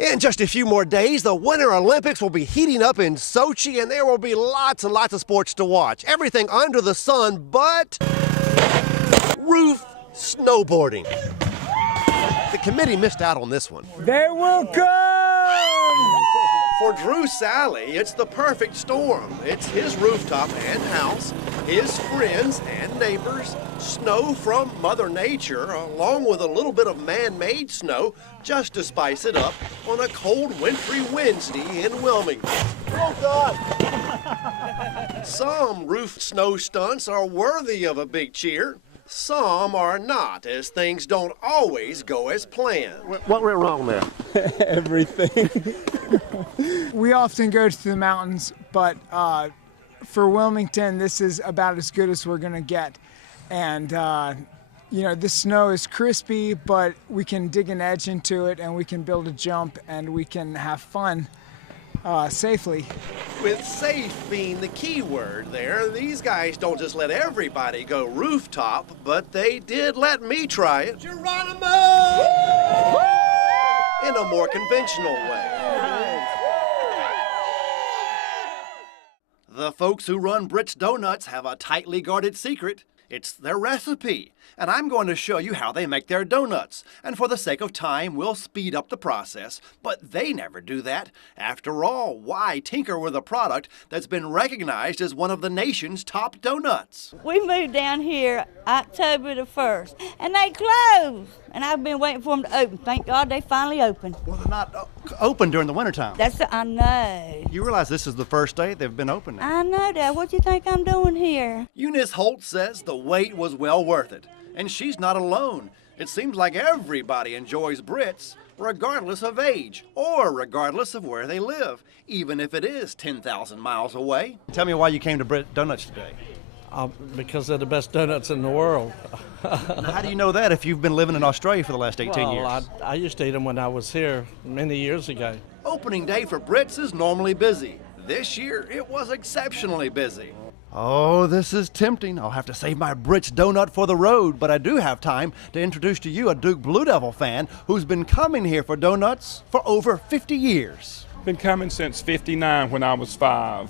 In just a few more days, the Winter Olympics will be heating up in Sochi, and there will be lots and lots of sports to watch. Everything under the sun but roof snowboarding. The committee missed out on this one. They will come! For Drew Sally, it's the perfect storm. It's his rooftop and house, his friends and neighbors, snow from Mother Nature, along with a little bit of man-made snow just to spice it up on a cold, wintry Wednesday in Wilmington. Oh, God! Some roof snow stunts are worthy of a big cheer. Some are not, as things don't always go as planned. What went wrong there? Everything. We often go to the mountains, but for Wilmington, this is about as good as we're going to get. And, you know, the snow is crispy, but we can dig an edge into it, and we can build a jump, and we can have fun safely. With safe being the key word there, these guys don't just let everybody go rooftop, but they did let me try it. Geronimo! In a more conventional way. The folks who run Britt's Donuts have a tightly guarded secret. It's their recipe, and I'm going to show you how they make their donuts. And for the sake of time, we'll speed up the process, but they never do that. After all, why tinker with a product that's been recognized as one of the nation's top donuts? We moved down here October the 1st, and they closed. And I've been waiting for them to open. Thank God they finally opened. Well, they're not open during the wintertime. I know. You realize this is the first day they've been open now. I know, Dad. What do you think I'm doing here? Eunice Holt says the wait was well worth it. And she's not alone. It seems like everybody enjoys Brits, regardless of age or regardless of where they live, even if it is 10,000 miles away. Tell me why you came to Brit Donuts today. Because they're the best donuts in the world. Now, how do you know that if you've been living in Australia for the last 18 years? I used to eat them when I was here many years ago. Opening day for Brits is normally busy. This year, it was exceptionally busy. Oh, this is tempting. I'll have to save my Brits donut for the road, but I do have time to introduce to you a Duke Blue Devil fan who's been coming here for donuts for over 50 years. Been coming since '59 when I was 5.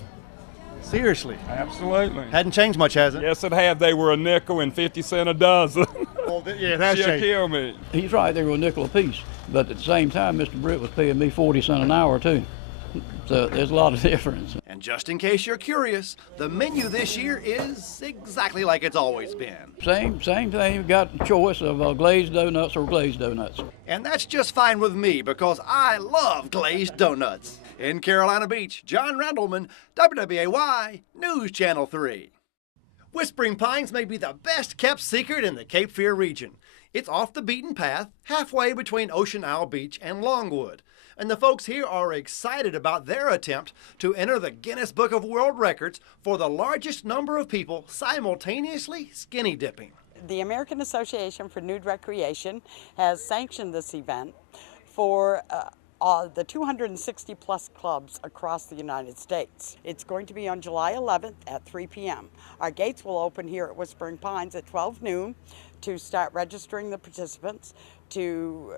Seriously? Absolutely. Hadn't changed much, has it? Yes, it had. They were a nickel and 50 cents a dozen. Well, yeah, it has She'll changed. kill me. He's right, they were a nickel apiece. But at the same time, Mr. Britt was paying me 40 cents an hour, too. So there's a lot of difference. And just in case you're curious, the menu this year is exactly like it's always been. Same thing. You've got a choice of glazed donuts or glazed donuts. And that's just fine with me because I love glazed donuts. In Carolina Beach, John Rendleman, WWAY News Channel 3. Whispering Pines may be the best kept secret in the Cape Fear region. It's off the beaten path, halfway between Ocean Isle Beach and Longwood. And the folks here are excited about their attempt to enter the Guinness Book of World Records for the largest number of people simultaneously skinny dipping. The American Association for Nude Recreation has sanctioned this event for the 260 plus clubs across the United States. It's going to be on July 11th at 3 p.m. Our gates will open here at Whispering Pines at 12 noon to start registering the participants to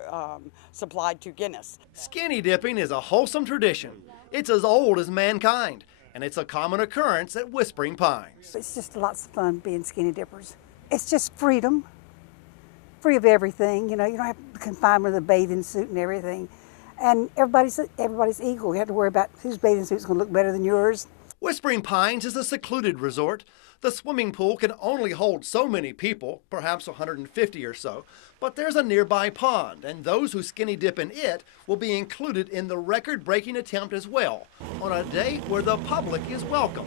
supply to Guinness. Skinny dipping is a wholesome tradition. It's as old as mankind, and it's a common occurrence at Whispering Pines. It's just lots of fun being skinny dippers. It's just freedom, free of everything. You know, you don't have to confine with a bathing suit and everything. And everybody's equal. You have to worry about whose bathing suit's going to look better than yours. Whispering Pines is a secluded resort. The swimming pool can only hold so many people, perhaps 150 or so, but there's a nearby pond, and those who skinny dip in it will be included in the record-breaking attempt as well, on a day where the public is welcome.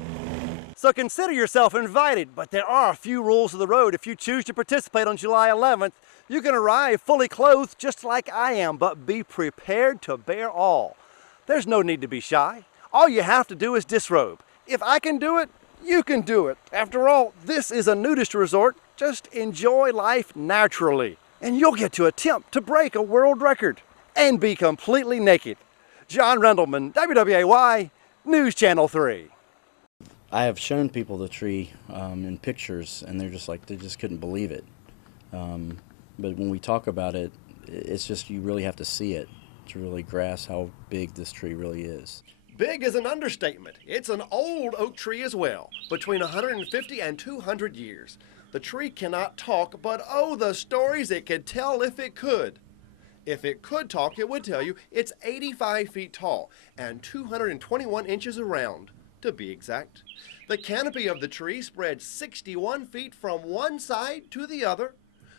So consider yourself invited, but there are a few rules of the road. If you choose to participate on July 11th, you can arrive fully clothed just like I am, but be prepared to bear all. There's no need to be shy. All you have to do is disrobe. If I can do it, you can do it. After all, this is a nudist resort. Just enjoy life naturally, and you'll get to attempt to break a world record and be completely naked. John Rendleman, WWAY News Channel 3. I have shown people the tree in pictures, and they just couldn't believe it. But when we talk about it, it's just you really have to see it. to really grasp how big this tree really is. Big is an understatement. It's an old oak tree as well, between 150 and 200 years. The tree cannot talk, but oh, the stories it could tell if it could. If it could talk, it would tell you it's 85 feet tall and 221 inches around, to be exact. The canopy of the tree spreads 61 feet from one side to the other.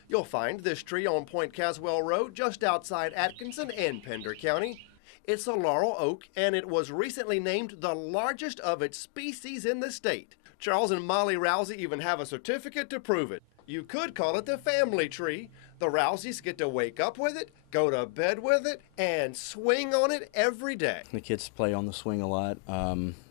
You'll find this tree on Point Caswell Road, just outside Atkinson in Pender County. It's a laurel oak, and it was recently named the largest of its species in the state. Charles and Molly Rousey even have a certificate to prove it. You could call it the family tree. The Rouseys get to wake up with it, go to bed with it, and swing on it every day. The kids play on the swing a lot.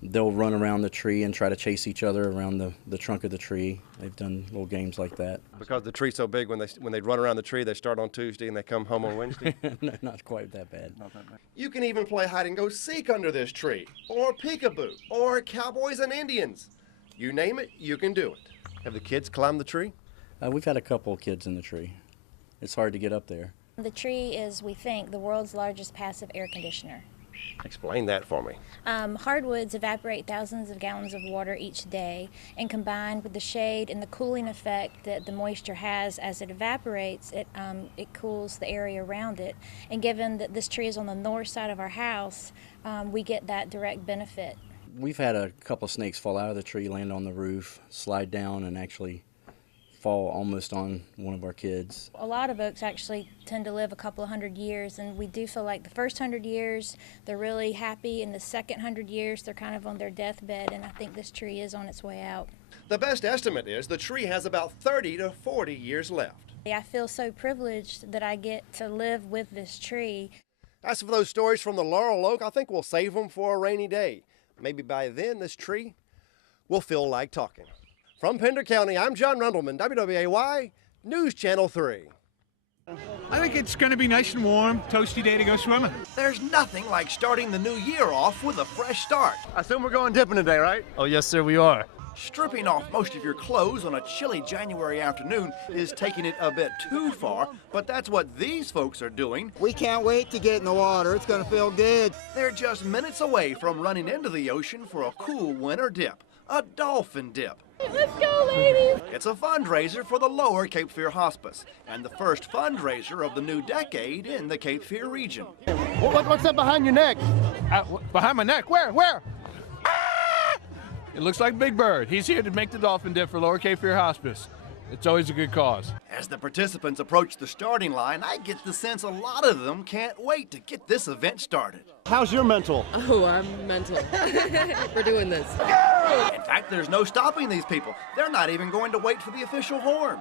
They'll run around the tree and try to chase each other around the trunk of the tree. They've done little games like that. Because the tree's so big, when they run around the tree, they start on Tuesday and they come home on Wednesday? No, not quite that bad. Not that bad. You can even play hide and go seek under this tree, or peekaboo, or cowboys and Indians. You name it, you can do it. Have the kids climbed the tree? We've had a couple of kids in the tree. It's hard to get up there. The tree is, we think, the world's largest passive air conditioner. Explain that for me. Hardwoods evaporate thousands of gallons of water each day, and combined with the shade and the cooling effect that the moisture has as it evaporates, it cools the area around it. And given that this tree is on the north side of our house, we get that direct benefit. We've had a couple of snakes fall out of the tree, land on the roof, slide down, and actually fall almost on one of our kids. A lot of oaks actually tend to live a couple of 100 years, and we do feel like the first 100 years they're really happy, and the second 100 years they're kind of on their deathbed, and I think this tree is on its way out. The best estimate is the tree has about 30 to 40 years left. I feel so privileged that I get to live with this tree. As for those stories from the laurel oak, I think we'll save them for a rainy day. Maybe by then this tree will feel like talking. From Pender County, I'm John Rendleman, WWAY News Channel 3. I think it's going to be nice and warm, toasty day to go swimming. There's nothing like starting the new year off with a fresh start. I assume we're going dipping today, right? Oh, yes, sir, we are. Stripping off most of your clothes on a chilly January afternoon is taking it a bit too far, but that's what these folks are doing. We can't wait to get in the water. It's going to feel good. They're just minutes away from running into the ocean for a cool winter dip, a dolphin dip. Let's go, ladies! It's a fundraiser for the Lower Cape Fear Hospice and the first fundraiser of the new decade in the Cape Fear region. What's that behind your neck? Behind my neck? Where? Ah! It looks like Big Bird. He's here to make the dolphin dip for Lower Cape Fear Hospice. It's always a good cause. As the participants approach the starting line, I get the sense a lot of them can't wait to get this event started. How's your mental? Oh, I'm mental. We're doing this. In fact, there's no stopping these people. They're not even going to wait for the official horn.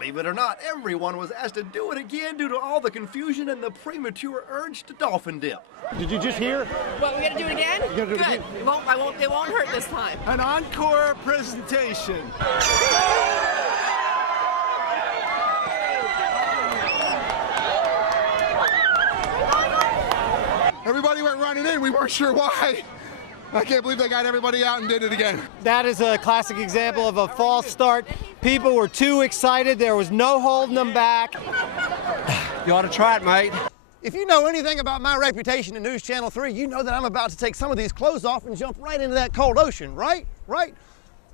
Believe it or not, everyone was asked to do it again due to all the confusion and the premature urge to dolphin dip. Did you just hear? What, we gotta do it again? Do it Good. again. It won't hurt this time. An encore presentation. Everybody went running in. We weren't sure why. I can't believe they got everybody out and did it again. That is a classic example of a false start. People were too excited. There was no holding them back. You ought to try it, mate. If you know anything about my reputation in News Channel 3, you know that I'm about to take some of these clothes off and jump right into that cold ocean, right? Right?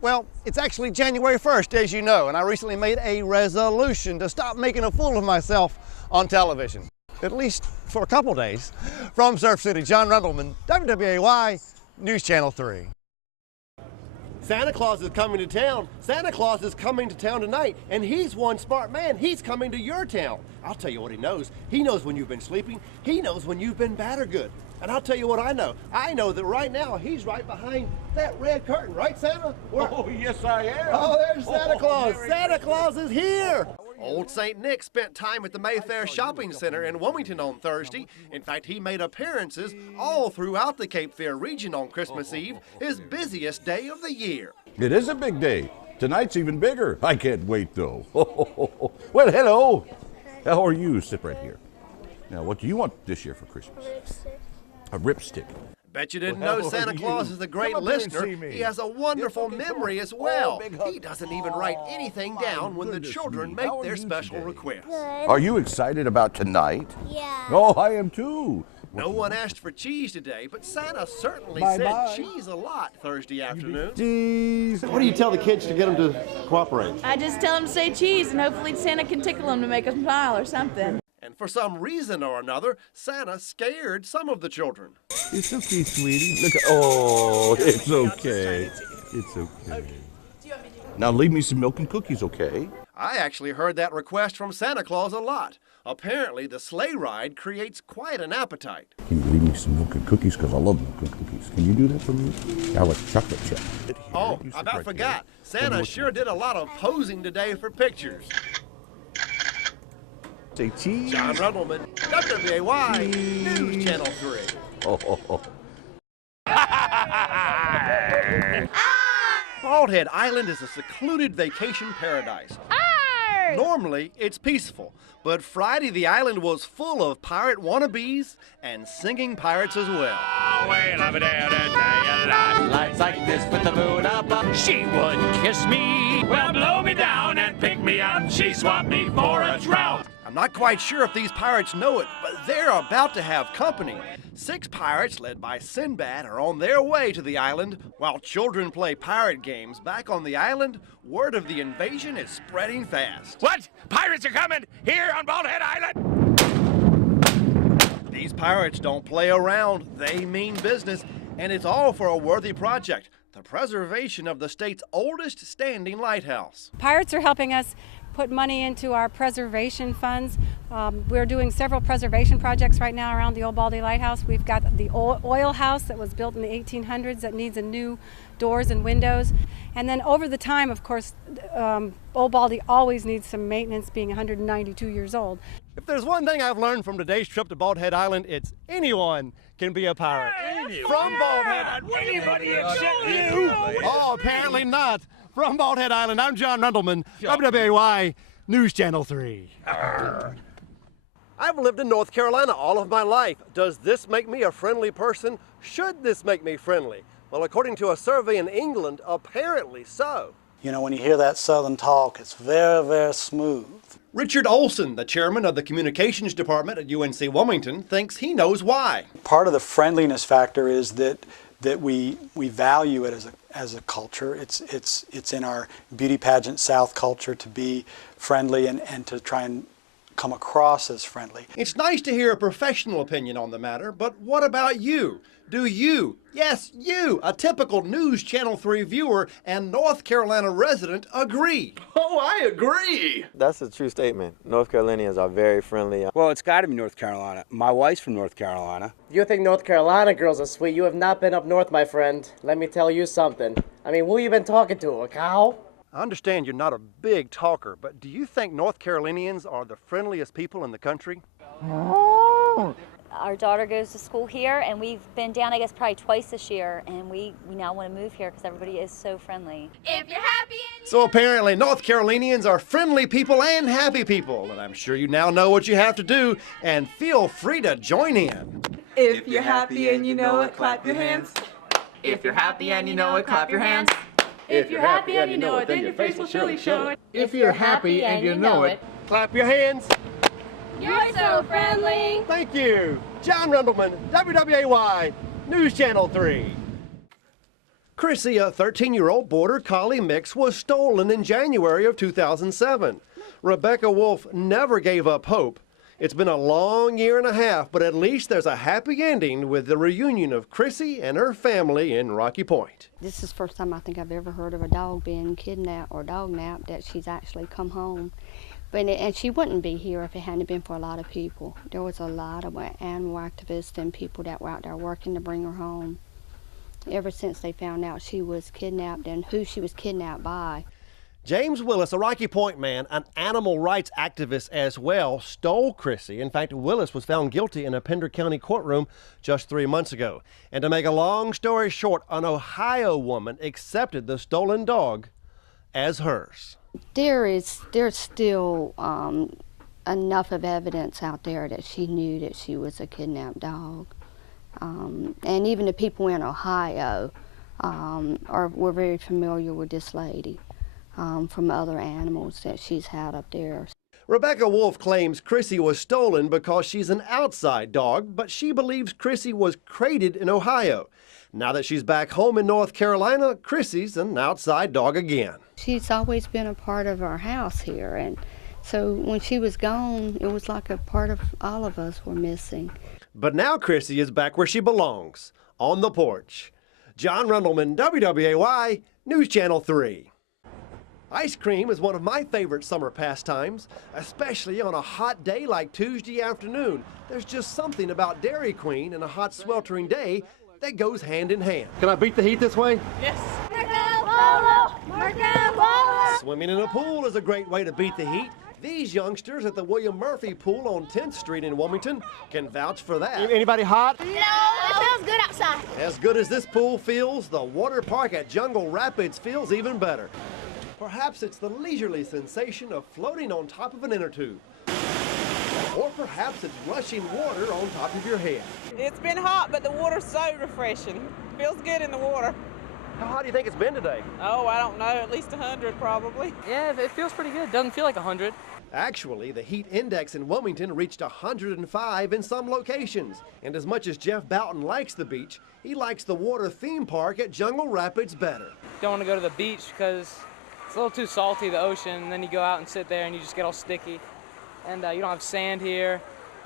Well, it's actually January 1st, as you know, and I recently made a resolution to stop making a fool of myself on television. At least for a couple days. From Surf City, John Rendleman, WWAY News Channel 3. Santa Claus is coming to town. Santa Claus is coming to town tonight, and he's one smart man. He's coming to your town. I'll tell you what he knows. He knows when you've been sleeping. He knows when you've been bad or good. And I'll tell you what I know. I know that right now he's right behind that red curtain, right, Santa? Oh, yes, I am. Oh, there's Santa Claus. Santa Claus is here. Old St. Nick spent time at the Mayfair Shopping Center in Wilmington on Thursday. In fact, he made appearances all throughout the Cape Fear region on Christmas Eve, his busiest day of the year. It is a big day. Tonight's even bigger. I can't wait, though. Well, hello. How are you? Sit right here. Now, what do you want this year for Christmas? A ripstick. Bet you didn't know Santa Claus is a great listener. He has a wonderful memory as well. He doesn't even write anything down when the children make their special requests. Are you excited about tonight? Yeah. Oh, I am too. No one asked for cheese today, but Santa certainly Bye-bye. said cheese a lot Thursday afternoon. Jeez. What do you tell the kids to get them to cooperate? I just tell them to say cheese, and hopefully Santa can tickle them to make them smile or something. And for some reason or another, Santa scared some of the children. It's okay, sweetie. Look, oh, it's okay. It's okay. Now leave me some milk and cookies, okay? I actually heard that request from Santa Claus a lot. Apparently, the sleigh ride creates quite an appetite. Can you leave me some milk and cookies? Because I love milk and cookies. Can you do that for me? I like chocolate chip. Oh, I about forgot. Santa sure did a lot of posing today for pictures. Say cheese. John Rendleman, WWAY News Channel 3. Oh. Baldhead Island is a secluded vacation paradise. Normally, it's peaceful, but Friday the island was full of pirate wannabes and singing pirates as well. Lights like this with the moon up. She would kiss me, well blow me down and pick me up. She swapped me for a trout. I'm not quite sure if these pirates know it, but they're about to have company. 6 pirates, led by Sinbad, are on their way to the island. While children play pirate games back on the island, word of the invasion is spreading fast. What? Pirates are coming here on Baldhead Island? These pirates don't play around. They mean business, and it's all for a worthy project, the preservation of the state's oldest standing lighthouse. Pirates are helping us put money into our preservation funds. We're doing several preservation projects right now around the Old Baldy Lighthouse. We've got the oil house that was built in the 1800s that needs a new doors and windows. And then over the time, of course, Old Baldy always needs some maintenance, being 192 years old. If there's one thing I've learned from today's trip to Baldhead Island, it's anyone can be a pirate. From Baldhead. Anybody except you. Oh, apparently not. From Baldhead Island, I'm John Rendleman, WWAY News Channel 3. I've lived in North Carolina all of my life. Does this make me a friendly person? Should this make me friendly? Well, according to a survey in England, apparently so. You know, when you hear that Southern talk, it's very, very smooth. Richard Olson, the chairman of the communications department at UNC Wilmington, thinks he knows why. Part of the friendliness factor is that we value it as a culture. It's in our beauty pageant South culture to be friendly and to try and come across as friendly. It's nice to hear a professional opinion on the matter, but what about you? Do you, yes you, a typical News Channel 3 viewer and North Carolina resident, agree? Oh, I agree! That's a true statement. North Carolinians are very friendly. Well, it's got to be North Carolina. My wife's from North Carolina. You think North Carolina girls are sweet? You have not been up north, my friend. Let me tell you something. I mean, who you been talking to, a cow? I understand you're not a big talker, but do you think North Carolinians are the friendliest people in the country? Our daughter goes to school here, and we've been down, I guess, probably twice this year, and we now want to move here because everybody is so friendly. If you're happy So apparently North Carolinians are friendly people and happy people, and I'm sure you now know what you have to do, and feel free to join in. If you're happy and you know it, clap your hands. If you're happy and you know it, clap your hands. If you're happy and you know it, then your face will surely show it. If you're happy and you know it, clap your hands. You're so friendly. Thank you. John Rendleman, WWAY News Channel 3. Chrissy, a 13-year-old border collie mix, was stolen in January of 2007. Rebecca Wolf never gave up hope. It's been a long year and a half, but at least there's a happy ending with the reunion of Chrissy and her family in Rocky Point. This is the first time I think I've ever heard of a dog being kidnapped or dog-napped, that she's actually come home. And she wouldn't be here if it hadn't been for a lot of people. There was a lot of animal activists and people that were out there working to bring her home. Ever since they found out she was kidnapped and who she was kidnapped by. James Willis, a Rocky Point man, an animal rights activist as well, stole Chrissy. In fact, Willis was found guilty in a Pender County courtroom just 3 months ago. And to make a long story short, an Ohio woman accepted the stolen dog as hers. There's still enough of evidence out there that she knew that she was a kidnapped dog. And even the people in Ohio were very familiar with this lady from other animals that she's had up there. Rebecca Wolf claims Chrissy was stolen because she's an outside dog, but she believes Chrissy was crated in Ohio. Now that she's back home in North Carolina, Chrissy's an outside dog again. She's always been a part of our house here, and so when she was gone, it was like a part of all of us were missing. But now Chrissy is back where she belongs, on the porch. John Rendleman, WWAY, News Channel 3. Ice cream is one of my favorite summer pastimes, especially on a hot day like Tuesday afternoon. There's just something about Dairy Queen and a hot sweltering day that goes hand in hand. Can I beat the heat this way? Yes. Marco Polo! Swimming in a pool is a great way to beat the heat. These youngsters at the William Murphy Pool on 10th Street in Wilmington can vouch for that. Anybody hot? No, it feels good outside. As good as this pool feels, the water park at Jungle Rapids feels even better. Perhaps it's the leisurely sensation of floating on top of an inner tube. Or perhaps it's rushing water on top of your head. It's been hot, but the water's so refreshing. Feels good in the water. How hot do you think it's been today? Oh, I don't know, at least 100 probably. Yeah, it feels pretty good. Doesn't feel like 100. Actually, the heat index in Wilmington reached 105 in some locations. And as much as Jeff Boughton likes the beach, he likes the water theme park at Jungle Rapids better. Don't want to go to the beach because it's a little too salty, the ocean, and then you go out and sit there and you just get all sticky. And you don't have sand here.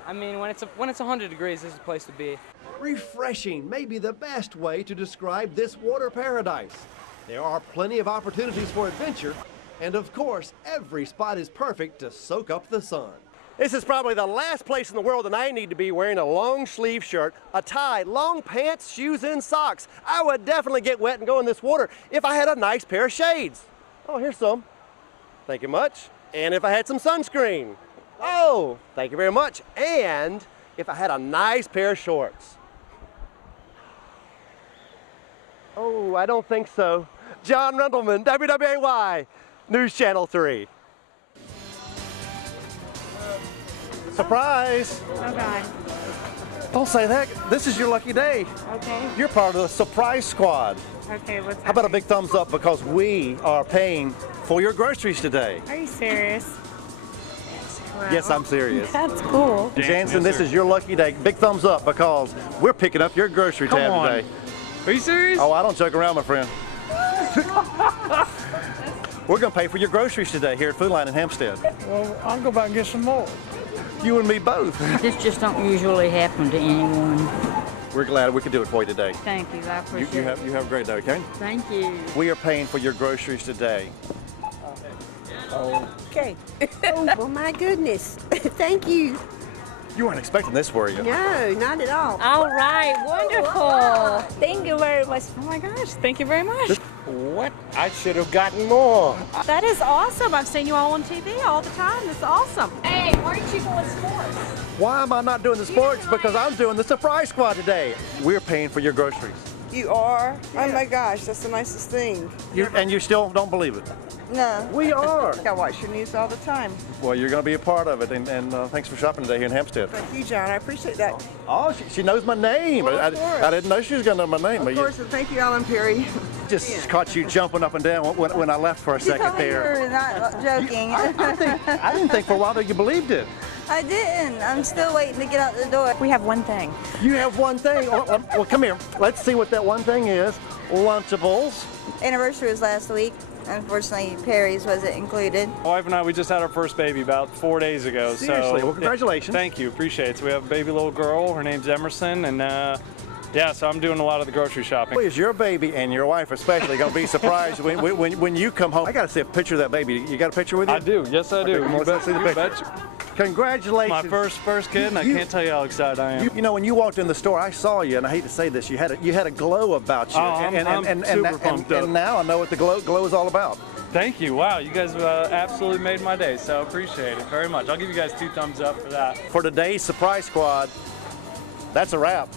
I mean, when it's 100 degrees, this is the place to be. Refreshing may be the best way to describe this water paradise. There are plenty of opportunities for adventure, and of course, every spot is perfect to soak up the sun. This is probably the last place in the world that I need to be wearing a long sleeve shirt, a tie, long pants, shoes, and socks. I would definitely get wet and go in this water if I had a nice pair of shades. Oh, here's some. Thank you much. And if I had some sunscreen. Oh, thank you very much. And if I had a nice pair of shorts. Oh, I don't think so. John Rendleman, WWAY, News Channel 3. Surprise! Oh, God. Don't say that. This is your lucky day. Okay. You're part of the surprise squad. Okay, what's How about a big thumbs up because we are paying for your groceries today? Are you serious? Wow. Yes, I'm serious. That's cool. Jansen, this is your lucky day. Big thumbs up because we're picking up your grocery tab today. Are you serious? Oh, I don't joke around, my friend. We're going to pay for your groceries today here at Food Line in Hempstead. Well, I'll go back and get some more. You and me both. This just don't usually happen to anyone. We're glad we could do it for you today. Thank you, I appreciate it. You have a great day, okay? Thank you. We are paying for your groceries today. Okay. Oh, well, my goodness. Thank you. You weren't expecting this, were you? No, not at all. All right, wonderful. Thank you very much. Oh my gosh, thank you very much. What? I should have gotten more. That is awesome. I've seen you all on TV all the time. That's awesome. Hey, why aren't you going sports? Why am I not doing the sports? Because I'm doing the surprise squad today. We're paying for your groceries. You are? Yeah. Oh my gosh, that's the nicest thing. And you still don't believe it? No. We are. I watch your news all the time. Well, you're going to be a part of it, and thanks for shopping today here in Hempstead. Thank you, John. I appreciate that. Oh, she knows my name. Well, I didn't know she was going to know my name. Of course, and thank you, Alan Perry. Just caught you jumping up and down when I left for a second there. You were not joking. I didn't think for a while that you believed it. I didn't. I'm still waiting to get out the door. We have one thing. You have one thing? Well, come here. Let's see what that one thing is. Lunchables. Anniversary was last week. Unfortunately, Perry's wasn't included. My wife and I, we just had our first baby about 4 days ago. Seriously? So, well, congratulations. Thank you, appreciate it. So we have a baby little girl, her name's Emerson, and yeah, so I'm doing a lot of the grocery shopping. Is your baby and your wife especially going to be surprised when you come home? I got to see a picture of that baby. You got a picture with you? I do, yes I do. Okay, let's see the picture. Congratulations. My first kid, and I can't tell you how excited I am. You know, when you walked in the store, I saw you, and I hate to say this, you had a glow about you. Oh, I'm super pumped up. And now I know what the glow is all about. Thank you. Wow, you guys absolutely made my day, so appreciate it very much. I'll give you guys 2 thumbs up for that. For today's surprise squad, that's a wrap.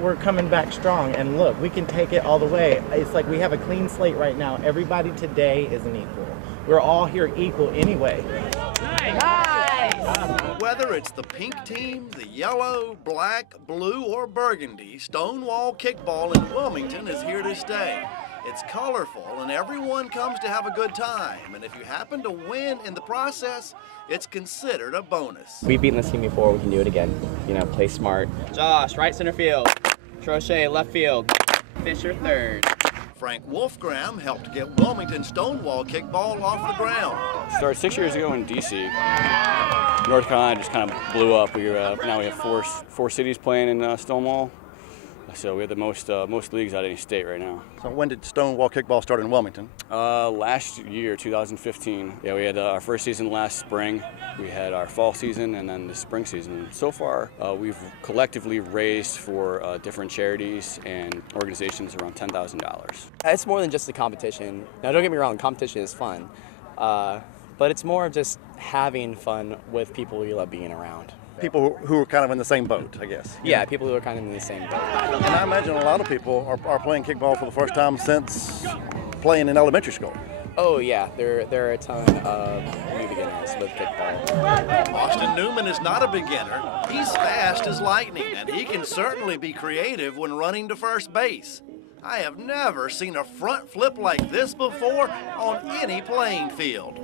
We're coming back strong, and look, we can take it all the way. It's like we have a clean slate right now. Everybody today is an equal. We're all here equal anyway. Hi. Whether it's the pink team, the yellow, black, blue, or burgundy, Stonewall Kickball in Wilmington is here to stay. It's colorful and everyone comes to have a good time. And if you happen to win in the process, it's considered a bonus. We've beaten this team before, we can do it again. You know, play smart. Josh, right center field. Trochet, left field. Fisher, third. Frank Wolfgram helped get Wilmington Stonewall Kickball off the ground. Started 6 years ago in D.C. North Carolina just kind of blew up. Now we have four cities playing in Stonewall. So we have the most leagues out of any state right now. So when did Stonewall Kickball start in Wilmington? Last year, 2015. Yeah, we had our first season last spring. We had our fall season and then the spring season. So far, we've collectively raised for different charities and organizations around $10,000. It's more than just a competition. Now, don't get me wrong, competition is fun. But it's more of just having fun with people you love being around. People who are kind of in the same boat, I guess. Yeah, people who are kind of in the same boat. And I imagine a lot of people are playing kickball for the first time since playing in elementary school. Oh yeah, there are a ton of new beginners with kickball. Austin Newman is not a beginner. He's fast as lightning, and he can certainly be creative when running to first base. I have never seen a front flip like this before on any playing field.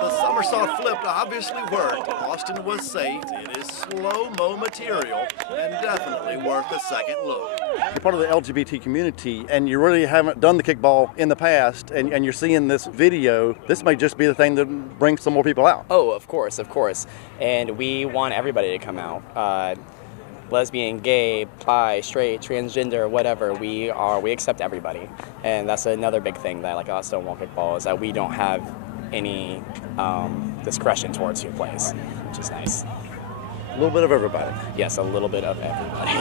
The somersault flip obviously worked. Austin was safe. It is slow-mo material and definitely worth a second look. You're part of the LGBT community and you really haven't done the kickball in the past and you're seeing this video. This may just be the thing that brings some more people out. Oh, of course. And we want everybody to come out. Lesbian, gay, bi, straight, transgender, whatever, we accept everybody. And that's another big thing that I like about Stonewall Kickball is that we don't have any discretion towards who plays, which is nice. A little bit of everybody. Yes, a little bit of everybody.